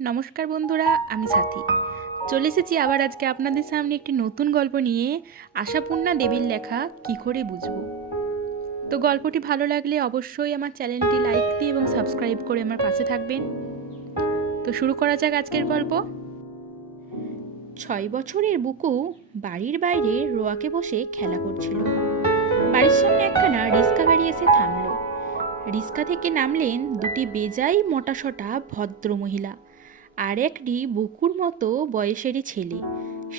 নমস্কার বন্ধুরা, আমি সাথী চলে এসেছি আবার আজকে আপনাদের সামনে একটি নতুন গল্প নিয়ে। আশাপূর্ণা দেবীর লেখা কি করে বুঝবো। তো গল্পটি ভালো লাগলে অবশ্যই আমার চ্যানেলটি লাইক দিয়ে এবং সাবস্ক্রাইব করে আমার পাশে থাকবেন। তো শুরু করা যাক আজকের গল্প। 6 বছরের বুকু বাড়ির বাইরে রোয়াকে বসে খেলা করছিল। বাড়ির সামনে একখানা রিস্কা গাড়ি এসে থামলো। রিস্কা থেকে নামলেন দুটি বেজাই মোটাসোটা ভদ্র মহিলা আর একটি বুকুর মতো বয়সেরই ছেলে,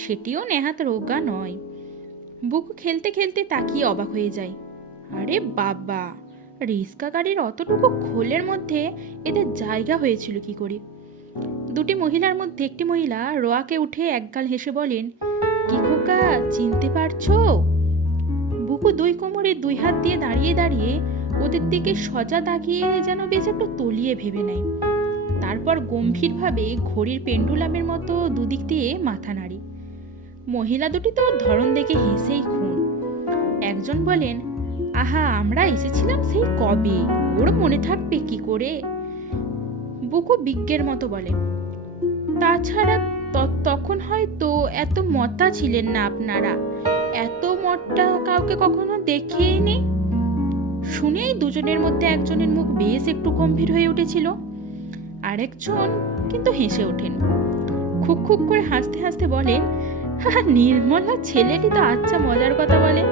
সেটিও নেহাত রোগা নয়। বুকু খেলতে খেলতে তাকিয়ে অবাক হয়ে যায়। আরে বাবা, রিস্কা গাড়ির অতটুকু খোলের মধ্যে এদের জায়গা হয়েছিল কি করে? দুটি মহিলার মধ্যে একটি মহিলা রোয়াকে উঠে একগাল হেসে বলেন, কি খোকা, চিনতে পারছো? বুকু দুই কোমরে দুই হাত দিয়ে দাঁড়িয়ে দাঁড়িয়ে ওদের দিকে সজা তাকিয়ে যেন বেশ একটু তলিয়ে ভেবে নেয়। তারপর গম্ভীরভাবে ঘড়ির পেন্ডুলামের মতো দুদিক দিয়ে মাথা নাড়ি। মহিলা দুটি তো ধরন দেখে হেসেই খুন। একজন বলেন, আহা, আমরা এসেছিলাম সেই কবে, ওর মনে থাকবে কি করে? বুকু বিজ্ঞের মতো বলে, তাছাড়া তখন হয়তো এত মতা ছিলেন না আপনারা। এত মতটা কাউকে কখনো দেখেই নেই। শুনেই দুজনের মধ্যে একজনের মুখ বেশ একটু গম্ভীর হয়ে উঠেছিল। আরেকজন কিন্তু হেসে ওঠেন। খুব খুব করে হাসতে হাসতে বলেন, নির্মলা ছেলেটি তো আচ্ছা মজার কথা বলে।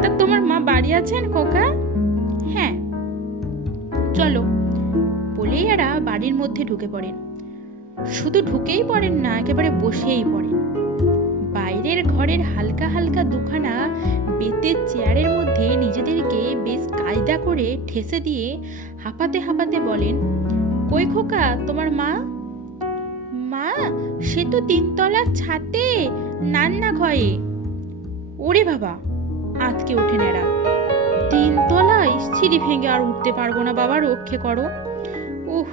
তা তোমার মা বাড়ি আছেন খোকা? হ্যাঁ। চলো। বলেই এরা বাড়ির মধ্যে ঢুকে পড়েন। শুধু ঢুকেই পড়েন না, একেবারে বসেই পড়েন। বাইরের ঘরের হালকা হালকা দুখানা বেতের চেয়ারের মধ্যে নিজেদেরকে বেশ কায়দা করে ঠেসে দিয়ে হাঁপাতে হাঁপাতে বলেন, কই খোকা, তোমার মা? মা, সে তো 3 তলার ছাতে নান্না ঘরে। ওরে বাবা, আঁতকে ওঠেন এরা। 3 তলায়? সিঁড়ি ভেঙে আর উঠতে পারবো না বাবা, রক্ষে করো। উহ,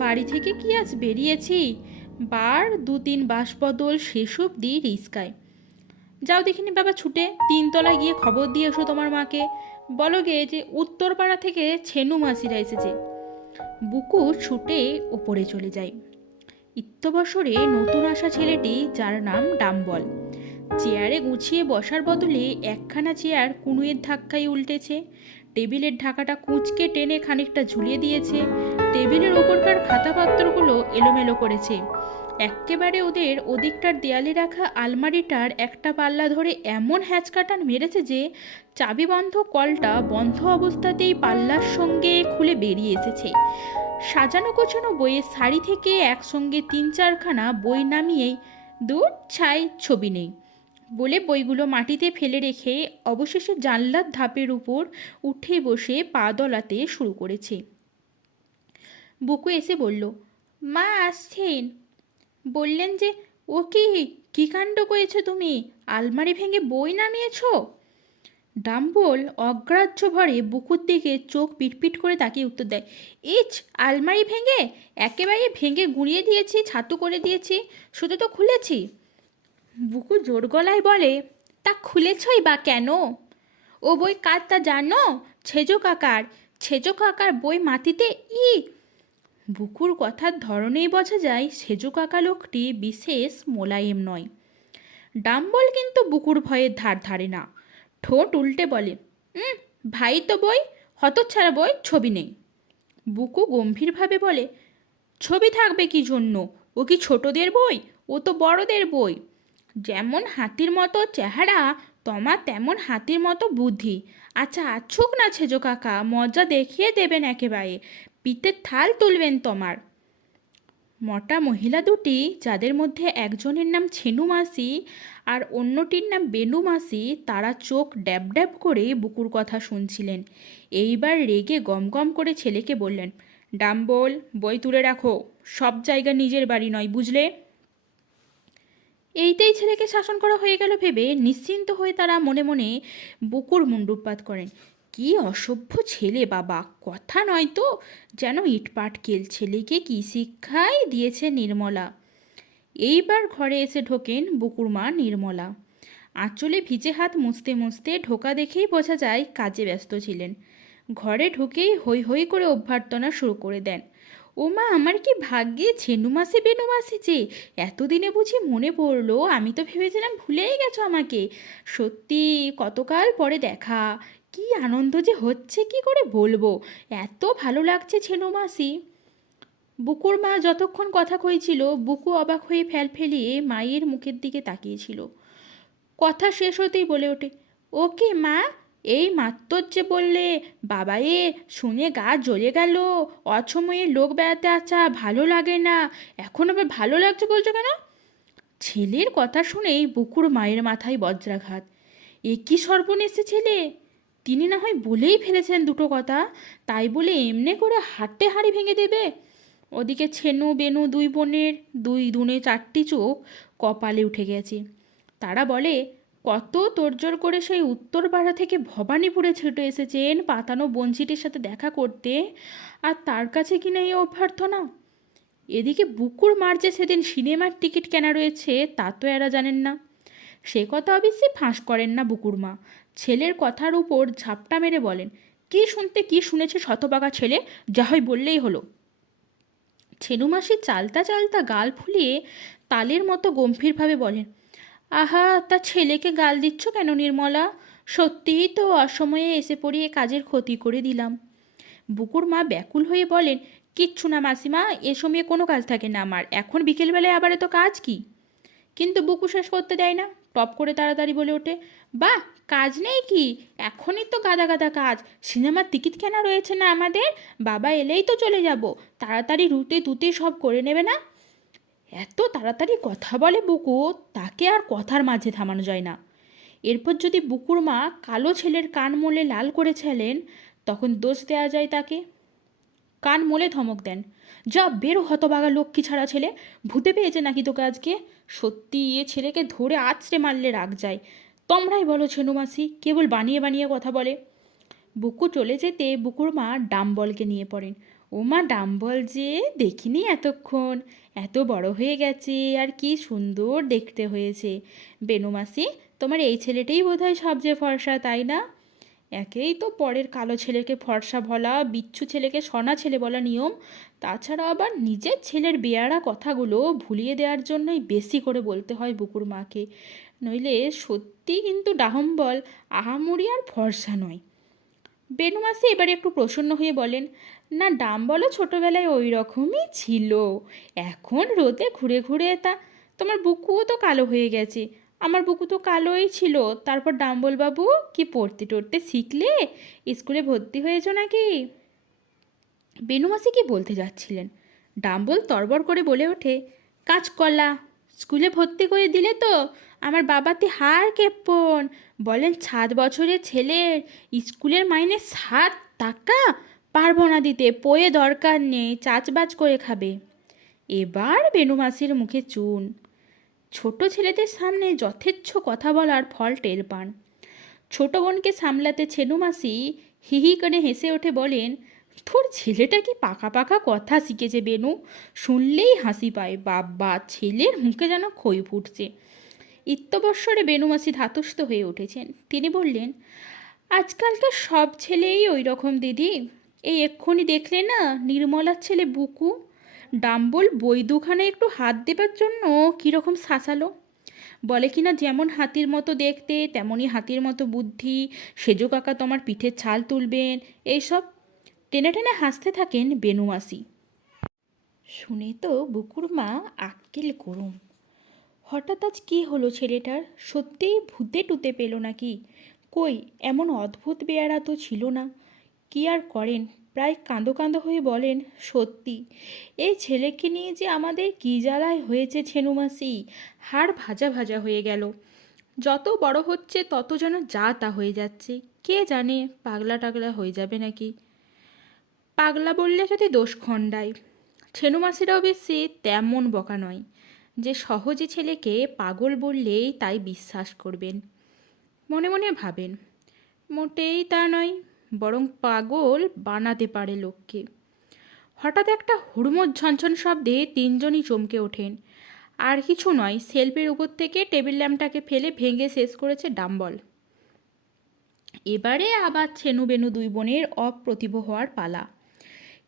বাড়ি থেকে কি আজ বেরিয়েছি, বার 2-3 বাস বদল শেষ অব্দি রিস্কায়। যাও দেখিনি বাবা, ছুটে 3 তলায় গিয়ে খবর দিয়ে এসো তোমার মাকে। বলো গে যে উত্তরপাড়া থেকে ছেনু মাসিরা এসেছে। বুকু ছুটে ওপরে চলে যায়। ইত্যবসরে নতুন আসা ছেলেটি, যার নাম ডাম্বল, চেয়ারে গুছিয়ে বসার বদলে একখানা চেয়ার কুনুয়ের ধাক্কায় উল্টেছে। টেবিলের ঢাকাটা কুঁচকে টেনে খানিকটা ঝুলিয়ে দিয়েছে। টেবিলের ওপরকার খাতাপত্রগুলো এলোমেলো করেছে। এক্কেবারে ওদের ওদিকটার দেয়ালে রাখা আলমারিটার একটা পাল্লা ধরে এমন হ্যাঁচকাটান মেরেছে যে চাবি বন্ধ কলটা বন্ধ অবস্থাতেই পাল্লার সঙ্গে খুলে বেরিয়ে এসেছে। সাজানো গোছানো বইয়ের শাড়ি থেকে একসঙ্গে 3-4খানা বই নামিয়েই দূর ছাই, ছবি নেই বলে বইগুলো মাটিতে ফেলে রেখে অবশেষে জানলার ধাপের উপর উঠে বসে পা দলাতে শুরু করেছে। বুকু এসে বলল, মা আসছেন। বললেন যে, ও কি, কী কাণ্ড করেছো তুমি, আলমারি ভেঙে বই নামিয়েছো? ডাম্বল অগ্রাহ্য ভরে বুকুর দিকে চোখ পিটপিট করে তাকিয়ে উত্তর দেয়, ইচ, আলমারি ভেঙে? একেবারে ভেঙে গুঁড়িয়ে দিয়েছি, ছাতু করে দিয়েছি, শুধু তো খুলেছি। বুকু জোর গলায় বলে, তা খুলেছই বা কেন? ও বই কার তা জানো? ছেজো কাকার। ছেজো কাকার বই মাটিতে? ই! বুকুর কথার ধরনেই বোঝা যায় সেজু কাকা লোকটি বিশেষ মোলায়েম নয়। ডাম্বল কিন্তু বুকুর ভয়ের ধার ধারে না। ঠোঁট উল্টে বলে, ভাই তো বই, হতচ্ছাড়া বই, ছবি নেই। বুকু গম্ভীরভাবে বলে, ছবি থাকবে কি জন্য? ও কি ছোটদের বই? ও তো বড়দের বই। যেমন হাতির মতো চেহারা তোমার, তেমন হাতির মতো বুদ্ধি। আচ্ছা আছুক না ছেজো কাকা, মজা দেখিয়ে দেবেন একেবারে, পিঠের থাল তুলবেন তোমার। মোটা মহিলা দুটি, যাদের মধ্যে একজনের নাম ছেনু মাসি আর অন্যটির নাম বেনু মাসি, তারা চোখ ড্যাব ড্যাব করে বুকুর কথা শুনছিলেন। এইবার রেগে গমগম করে ছেলেকে বললেন, ডাম্বল, বই তুলে রাখো, সব জায়গা নিজের বাড়ি নয়, বুঝলে? এইতেই ছেলেকে শাসন করা হয়ে গেল ভেবে নিশ্চিন্ত হয়ে তারা মনে মনে বুকুর মুণ্ডুপাত করেন। কি অসভ্য ছেলে বাবা, কথা নয় তো, যেন ইটপাটকেল। ছেলেকে কি শিক্ষাই দিয়েছে নির্মলা। এইবার ঘরে এসে ঢোকেন বুকুর মা নির্মলা। আঁচলে ভিজে হাত মুছতে মুছতে ঢোকা দেখেই বোঝা যায় কাজে ব্যস্ত ছিলেন। ঘরে ঢুকেই হৈ হৈ করে অভ্যর্থনা শুরু করে দেন। ও মা, আমার কি ভাগ্যে ছেনু মাসি বেনু মাসি যে এতদিনে বুঝি মনে পড়লো। আমি তো ভেবেছিলাম ভুলেই গেছো আমাকে। সত্যি কতকাল পরে দেখা, কি আনন্দ যে হচ্ছে কি করে বলবো। এত ভালো লাগছে ছেনু মাসি। বুকুর মা যতক্ষণ কথা কইছিল, বুকু অবাক হয়ে ফেল ফেলিয়ে মায়ের মুখের দিকে তাকিয়েছিল। কথা শেষ হতেই বলে ওঠে, ওকে মা, এই মাত্র যে বললে বাবা, শুনে গা জ্বলে গেল। অসময়ে লোক বেড়াতে আসা ভালো লাগে না, এখন আবার ভালো লাগছে বলছো কেন? ছেলের কথা শুনেই বুকুর মায়ের মাথায় বজ্রাঘাত। এ কি সর্বনেশে ছেলে! তিনি না হয় বলেই ফেলেছেন দুটো কথা, তাই বলে এমনি করে হাট্টে হাঁড়ি ভেঙে দেবে? ওদিকে ছেনু বেনু দুই বোনের দুই দুনে চারটি চোখ কপালে উঠে গেছে। তারা বলে, কত তোড়জোড় করে সেই উত্তরপাড়া থেকে ভবানীপুরে ছুটে এসেছেন পাতানো বঞ্চিটির সাথে দেখা করতে, আর তার কাছে কিনা এই অভ্যর্থনা। এদিকে বুকুর মার যে সেদিন সিনেমার টিকিট কেনা রয়েছে তা তো এরা জানেন না। সে কথা অবশ্যই ফাঁস করেন না বুকুর মা। ছেলের কথার উপর ঝাপটা মেরে বলেন, কি শুনতে কি শুনেছে শতবাগা ছেলে, যা হয় বললেই হলো। ছেনুমাসি চালতা চালতা গাল ফুলিয়ে তালের মতো গম্ভীরভাবে বলেন, আহা, তা ছেলেকে গাল দিচ্ছ কেন নির্মলা? সত্যিই তো অসময়ে এসে পড়িয়ে কাজের ক্ষতি করে দিলাম। বুকুর মা ব্যাকুল হয়ে বলেন, কিচ্ছু না মাসিমা, এ সময়ে কোনো কাজ থাকে না আমার, এখন বিকেলবেলায় আবার এত কাজ কি? কিন্তু বুকু শেষ করতে দেয় না, টপ করে তাড়াতাড়ি বলে ওঠে, বাহ, কাজ নেই কি? এখনই তো গাদা গাদা কাজ। সিনেমার টিকিট কেনা রয়েছে না আমাদের, বাবা এলেই তো চলে যাব, তাড়াতাড়ি রুতে তুতে সব করে নেবে না? এত তাড়াতাড়ি কথা বলে বুকু, তাকে আর কথার মাঝে থামানো যায় না। এরপর যদি বুকুর মা কালো ছেলের কান মোলে লাল করেছিলেন, তখন দোষ দেওয়া যায় তাকে। কান মোলে ধমক দেন, যা বেরো হতবাগা লক্ষ্মী ছাড়া ছেলে, ভূতে পেয়েছে নাকি তোকে আজকে? সত্যি এ ছেলেকে ধরে আছড়ে মারলে রাগ যায়। তোমরাই বলো ছেনু মাসি, কেবল বানিয়ে বানিয়ে কথা বলে। বুকু চলে যেতে বুকুর মা ডাম্বলকে নিয়ে পড়েন। ও মা, ডাম্বল যে দেখিনি এতক্ষণ, এত বড় হয়ে গেছে, আর কি সুন্দর দেখতে হয়েছে। বেনু মাসি, তোমার এই ছেলেটাই বোধহয় সবচেয়ে ফর্সা, তাই না? একেই তো পরের কালো ছেলেকে ফর্সা বলা, বিচ্ছু ছেলেকে সনা ছেলে বলা নিয়ম, তাছাড়া আবার নিজের ছেলের বেয়াড়া কথাগুলো ভুলিয়ে দেওয়ার জন্যই বেশি করে বলতে হয় বুকুর মাকে। নইলে সত্যি কিন্তু ডাহম্বল আহামরি আর ফর্সা নয়। বেনু মাসি এবারে একটু প্রসন্ন হয়ে বলেন, না, ডাম্বলও ছোটোবেলায় ওই রকমই ছিল, এখন রোদে ঘুরে ঘুরে তা। তোমার বুকুও তো কালো হয়ে গেছে। আমার বুকু তো কালোই ছিল, তারপর ডাম্বল বাবু কি পড়তে টড়তে শিখলে? স্কুলে ভর্তি হয়েছ নাকি? বেনু মাসি কি বলতে যাচ্ছিলেন, ডাম্বল তরবর করে বলে ওঠে, কাঁচকলা, স্কুলে ভর্তি করে দিলে তো আমার বাবাতে হার কেপ্পন। বলেন 7 বছরের ছেলের স্কুলের মাইনে 7 টাকা, পারবো না দিতে, পোয়ে দরকার নেই, চাচবাজ করে খাবে। এবার বেনু মাসির মুখে চুন। ছোট ছেলেদের সামনে যথেচ্ছ কথা বলার ফল টের পান। ছোট বোনকে সামলাতে ছেনু মাসি হি হি করে হেসে ওঠে, বলেন, তোর ছেলেটা কি পাকা পাকা কথা শিখেছে বেনু, শুনলেই হাসি পায়। বাবা, ছেলের মুখে যেন খই ফুটছে। ইত্যবৎসরে বেনু মাসি ধাতস্থ হয়ে উঠেছেন। তিনি বললেন, আজকালকার সব ছেলেই ওই রকম দিদি। এই এক্ষুনি দেখলে না নির্মলার ছেলে বুকু, ডাম্বল বই দুখানে একটু হাত দেবার জন্য কীরকম শাসালো। বলে কিনা যেমন হাতির মতো দেখতে তেমনই হাতির মতো বুদ্ধি, সেজো কাকা তোমার পিঠের ছাল তুলবেন, এইসব। টেনে টেনে হাসতে থাকেন বেনু মাসি। শুনে তো বুকুর মা আক্কেল গরম। হঠাৎ আজ কী হলো ছেলেটার? সত্যিই ভূতে টুতে পেল নাকি? কই, এমন অদ্ভুত বেয়ারা তো ছিল না। কি আর করেন, প্রায় কাঁদো কাঁদো হয়ে বলেন, সত্যি এই ছেলেকে নিয়ে যে আমাদের কী জ্বালায় হয়েছে ছেনু মাসি, হাড় ভাজা ভাজা হয়ে গেল। যত বড় হচ্ছে তত যেন যা তা হয়ে যাচ্ছে। কে জানে পাগলা টাগলা হয়ে যাবে নাকি। পাগলা বললে যদি দোষ খণ্ডায়। ছেনু মাসিরাও বেশি তেমন বকা নয় যে সহজে ছেলেকে পাগল বললেই তাই বিশ্বাস করবেন। মনে মনে ভাবেন, মোটেই তা নয়, বরং পাগল বানাতে পারে লোককে। হঠাৎ একটা হুড়মুড় ঝনঝন শব্দে তিনজনই চমকে ওঠেন। আর কিছু নয়, সেলফের উপর থেকে টেবিল ল্যাম্পটাকে ফেলে ভেঙে শেষ করেছে ডাম্বল। এবারে আবার ছেনু বেনু দুই বোনের অপ্রতিভ হওয়ার পালা।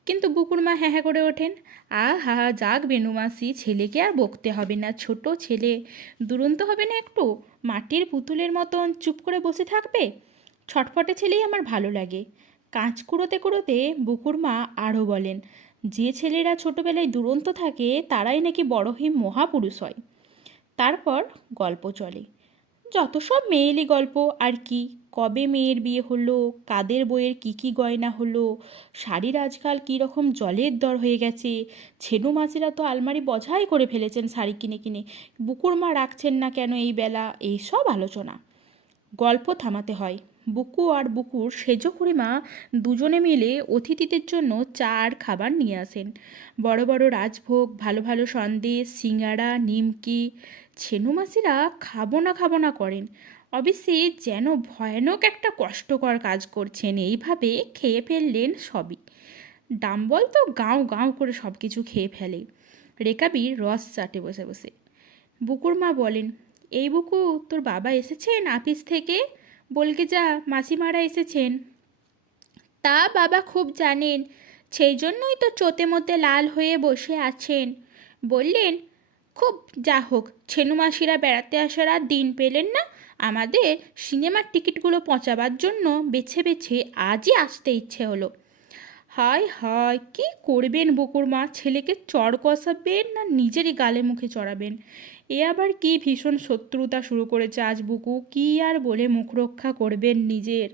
কিন্তু বুকুর মা হ্যাঁ হ্যাঁ করে ওঠেন। হা যাক বেনু মাসি, ছেলেকে আর বকতে হবে না, ছোট ছেলে, দুরন্ত হবে না একটু, মাটির পুতুলের মতন চুপ করে বসে থাকবে। ছটফটে ছেলেই আমার ভালো লাগে। কাঁচ কুড়োতে কুড়োতে বুকুর মা আরও বলেন, যে ছেলেরা ছোটবেলায় দুরন্ত থাকে তারাই নাকি বড় হয়ে মহাপুরুষ হয়। তারপর গল্প চলে, যত সব মেয়েলি গল্প আর কি। কবে মেয়ের বিয়ে হলো, কাদের বইয়ের কী গয়না হলো, শাড়ির আজকাল কী রকম জলের দর হয়ে গেছে, ছেনু মাসিরা তো আলমারি বোঝাই করে ফেলেছেন শাড়ি কিনে কিনে, বুকুর মা রাখছেন না কেন এই বেলা, এই সব আলোচনা। গল্প থামাতে হয়। বুকু আর বুকুর সেজ খুড়িমা দুজনে মিলে অতিথিদের জন্য চা আর খাবার নিয়ে আসেন। বড় বড় রাজভোগ, ভালো ভালো সন্দেশ, সিঙ্গাড়া, নিমকি। ছেনু মাসিরা খাবো না করেন। অবশ্যই যেন ভয়ানক একটা কষ্টকর কাজ করছেন, এইভাবে খেয়ে ফেললেন সবই। ডাম্বল তো গাঁও গাঁও করে সব কিছু খেয়ে ফেলে। রেকাবির রস চাটে বসে বসে। বুকুর মা বলেন, এই বুকু, তোর বাবা এসেছেন আপিস থেকে? বলকে যা, মাসিমারা এসেছেন। তা বাবা খুব জানেন, সেই জন্যই তো চোতে মোতে লাল হয়ে বসে আছেন। বললেন, খুব যা হোক, ছেনু মাসিরা বেড়াতে আসার আর দিন পেলেন না, আমাদের সিনেমার টিকিটগুলো পচাবার জন্য বেছে বেছে আজই আসতে ইচ্ছে হলো। হায় হায়, কী করবেন বুকুর মা, ছেলেকে চড় কষাবেন না নিজেরই গালে মুখে চড়াবেন? এ আবার কি ভীষণ শত্রুতা শুরু করেছে আজ বুকু, কী আর বলে মুখ রক্ষা করবেন নিজের?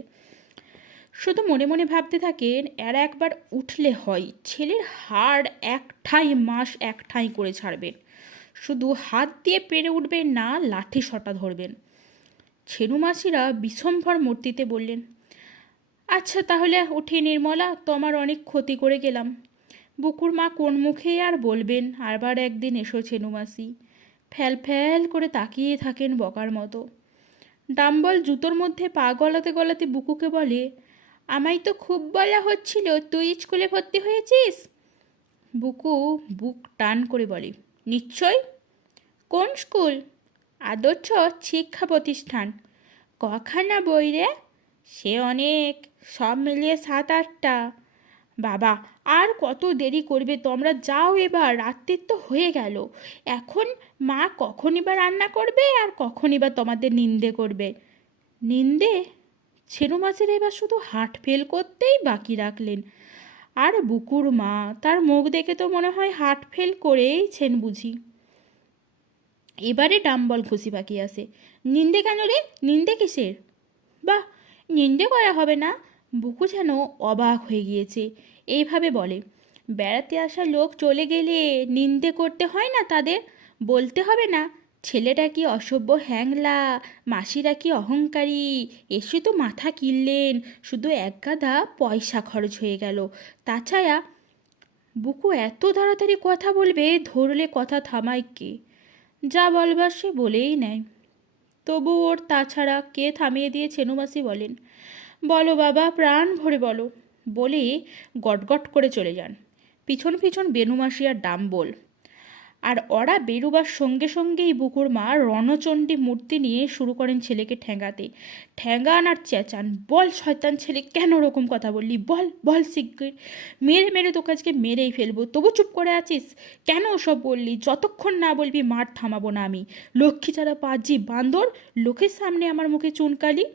শুধু মনে মনে ভাবতে থাকেন, এর একবার উঠলে হয়, ছেলের হাড় এক ঠাঁই মাস এক ঠাঁই করে ছাড়বেন। শুধু হাত দিয়ে পেরে উঠবেন না, লাঠি সটা ধরবেন। ছেনু মাসিরা বিশম্ভর মূর্তিতে বললেন, আচ্ছা তাহলে উঠি নির্মলা, তোমার অনেক ক্ষতি করে গেলাম। বুকুর মা কোন মুখে আর বলবেন, আবার একদিন এসো ছেনু মাসি। ফ্যাল ফ্যাল করে তাকিয়ে থাকেন বকার মতো। ডাম্বল জুতোর মধ্যে পা গলাতে গলাতে বুকুকে বলে, আমায় তো খুব বলা হচ্ছিল তুই স্কুলে ভর্তি হয়েছিস। বুকু বুক টান করে বলে, নিশ্চয়। কোন স্কুল? আদর্শ শিক্ষা প্রতিষ্ঠান। কখানা বই রে? সে অনেক, সব মিলিয়ে 7-8টা। বাবা, আর কত দেরি করবে তোমরা, যাও এবার, রাত্রির তো হয়ে গেল। এখন মা কখনই বা রান্না করবে আর কখনই বা তোমাদের নিন্দে করবে। নিন্দে? ছেনু মাছের এবার শুধু হার্ট ফেল করতেই বাকি রাখলেন। আর বুকুর মা, তার মুখ দেখে তো মনে হয় হার্ট ফেল করেইছেন বুঝি। এবারে ডাম্বল খুশি বাকি আসে। নিন্দে কেন রে? নিন্দে কিসের? বাহ, নিন্দে করা হবে না? বুকু যেন অবাক হয়ে গিয়েছে। এইভাবে বলে, বেড়াতে আসা লোক চলে গেলে নিন্দে করতে হয় না তাদের? বলতে হবে না, ছেলেটা কি অসভ্য হ্যাংলা, মাসিরা কি অহংকারী, এসে তো মাথা কিনলেন, শুধু এক গাদা পয়সা খরচ হয়ে গেল। তাছাড়া বুকু এত তাড়াতাড়ি কথা বলবে, ধরলে কথা থামায় কে? যা বলবার সে বলেই নেয়। তবু ওর তাছাড়া কে থামিয়ে দিয়ে ছেনুমাসি বলেন, বলো বাবা, প্রাণ ভরে বলো। বলে গটগট করে চলে যান। পিছন পিছন বেনুমাসি আর ডাম্বল। আর ওরা বেরুবার সঙ্গে সঙ্গেই বুকুর মা রণচণ্ডী মূর্তি নিয়ে শুরু করেন ছেলেকে ঠ্যাঙাতে। ঠ্যাঙান আর চেঁচান, বল শয়তান ছেলে, কেন ওরকম কথা বললি, বল বল শিগগির, মেরে মেরে তোকে আজকে মেরেই ফেলবো, তবু চুপ করে আছিস কেন? ওসব বললি, যতক্ষণ না বলবি মার থামাবো না আমি। লক্ষ্মী ছাড়া পাজি বান্দর, লোকের সামনে আমার মুখে চুনকালি।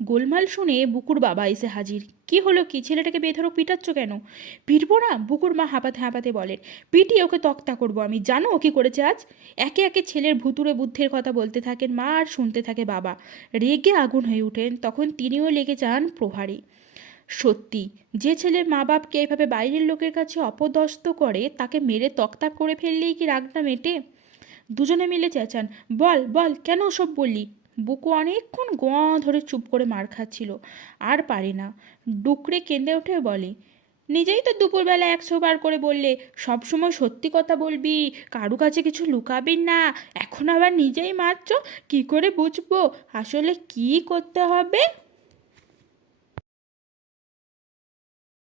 গোলমাল শুনে বুকুর বাবা এসে হাজির। কি হলো কি, ছেলেটাকে বেধড়ক পিটাচ্ছ কেন? পিটবো না? বুকুর মা হাঁপাতে হাঁপাতে বলেন, পিটিয়ে ওকে তক্তা করবো আমি, জানো ও কী করেছে আজ? একে একে ছেলের ভুতুড়ে বুদ্ধির কথা বলতে থাকেন মা, আর শুনতে থাকে বাবা। রেগে আগুন হয়ে ওঠেন, তখন তিনিও লেগে যান প্রহারে। সত্যি, যে ছেলের মা বাপকে এভাবে বাইরের লোকের কাছে অপদস্থ করে, তাকে মেরে তক্তা করে ফেললেই কি রাগটা মেটে? দুজনে মিলে চেঁচান, বল বল, কেন ওসব বললি? বুকু অনেকক্ষণ গোয়া ধরে চুপ করে মার খাচ্ছিল, আর পারে না। ডুকরে কেঁদে উঠে বলে, নিজেই তো দুপুরবেলা 100 বার করে বললে সব সময় সত্যি কথা বলবি, কারু কাছে কিছু লুকাবি না, এখন আবার নিজেই মারছ, কি করে বুঝবো আসলে কি করতে হবে?